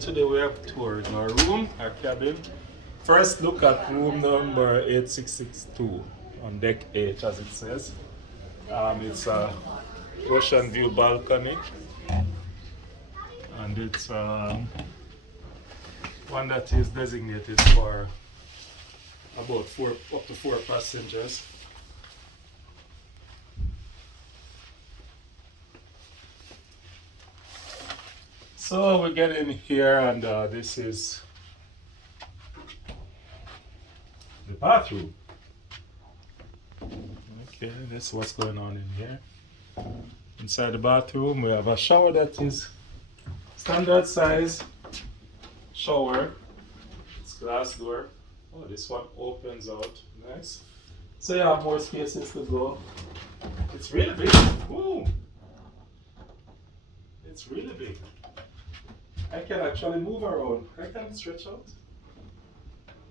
today we have toured our room, our cabin. First look at room number 8662 on deck 8 as it says. It's a ocean view balcony and it's one that is designated for about up to 4 passengers. So we get in here and this is the bathroom. Okay, this is what's going on in here. Inside the bathroom we have a shower that is standard size shower. It's glass door. Oh, this one opens out. Nice. So you have more spaces to go. It's really big. Woo! It's really big. I can actually move around. I can stretch out.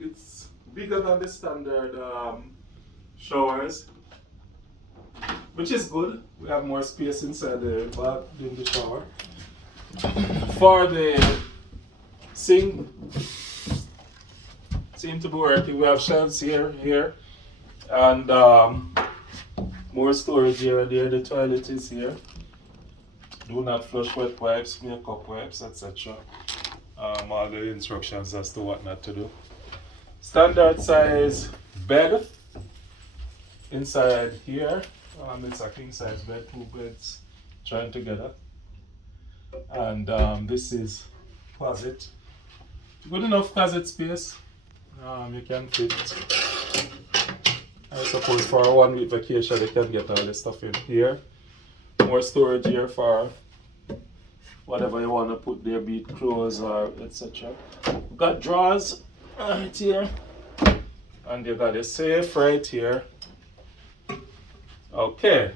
It's bigger than the standard showers, which is good. We have more space inside the bath than the shower. For the sink, seem to be working. We have shelves here, and more storage here and there. The toilet is here. Do not flush wet wipes, makeup wipes, etc. All the instructions as to what not to do. Standard size bed inside here. It's a king size bed, 2 beds joined together. And this is closet. Good enough closet space. You can fit. I suppose for a 1 week vacation, you can get all this stuff in here. More storage here for whatever you want to put there, be it clothes or etc. Got drawers right here, and you got a safe right here. Okay,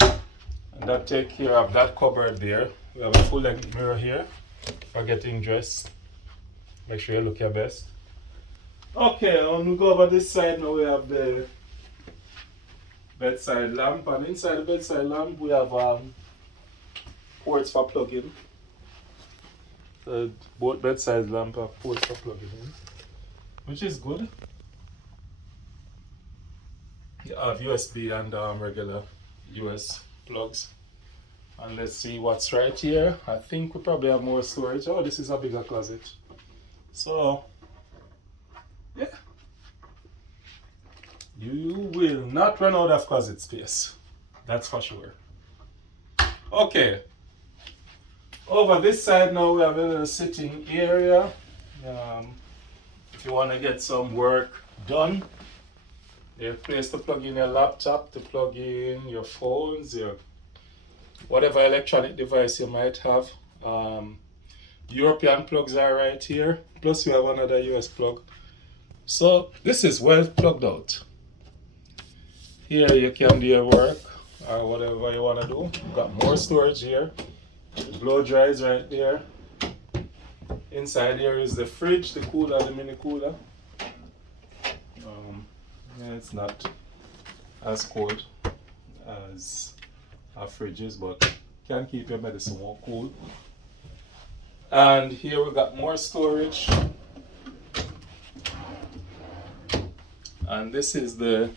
and that take care of that cupboard there. We have a full length mirror here for getting dressed. Make sure you look your best. Okay, when we go over this side now, we have the bedside lamp, and inside the bedside lamp we have ports for plugging. So both bedside lamp have ports for plugging in, which is good. You have USB and regular US plugs. And let's see what's right here. I think we probably have more storage. Oh, this is a bigger closet. So yeah, you will not run out of closet space. That's for sure. Okay. Over this side now we have a little sitting area. If you want to get some work done, there's a place to plug in your laptop, to plug in your phones, your whatever electronic device you might have. European plugs are right here. Plus we have another US plug. So this is well plugged out. Here you can do your work or whatever you want to do. Got more storage here. The blow dry is right there. Inside here is the fridge, the cooler, the mini cooler. Yeah, it's not as cold as our fridges, but can keep your medicine warm cool. And here we got more storage. And this is the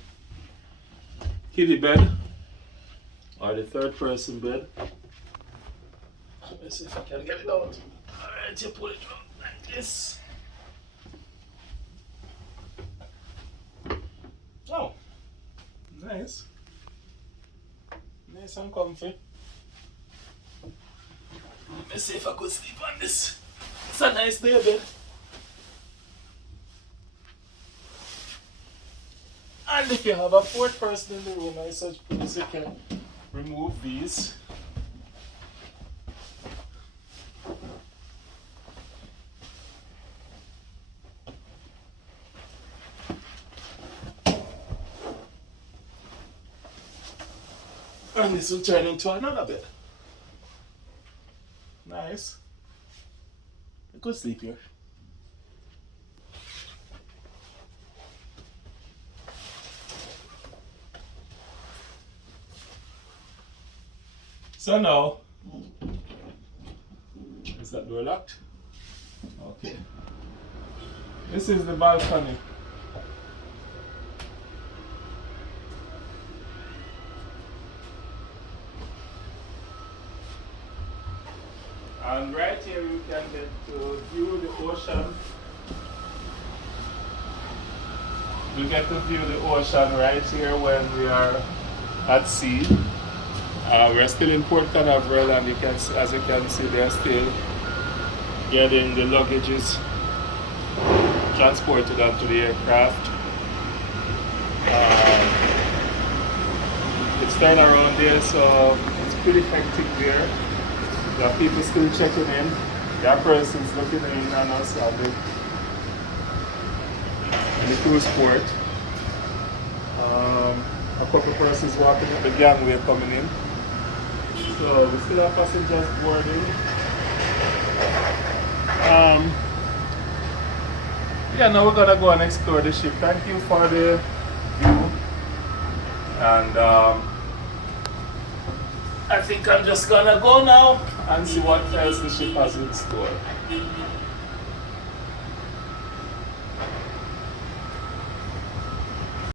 kiddie bed, or the third person bed. Let me see if I can get it out. Alright, you pull it out like this. Oh, nice. Nice and comfy. Let me see if I could sleep on this. It's a nice day bed. And if you have a fourth person in the room, I suppose you can remove these. And this will turn into another bed. Nice. You could sleep here. So now, Is that door locked? Okay. This is the balcony. And right here you can get to view the ocean. We get to view the ocean right here when we are at sea. We're still in Port Canaveral, and you can see, as you can see, they're still getting the luggages transported onto the aircraft. It's 10 around there, so it's pretty hectic there. There are people still checking in. There are persons looking in on us at the cruise port. A couple persons walking up the gangway coming in. So we still have passengers boarding. Yeah, now we're gonna go and explore the ship. Thank you for the view. And I think I'm just gonna go now and see what else the ship has in store.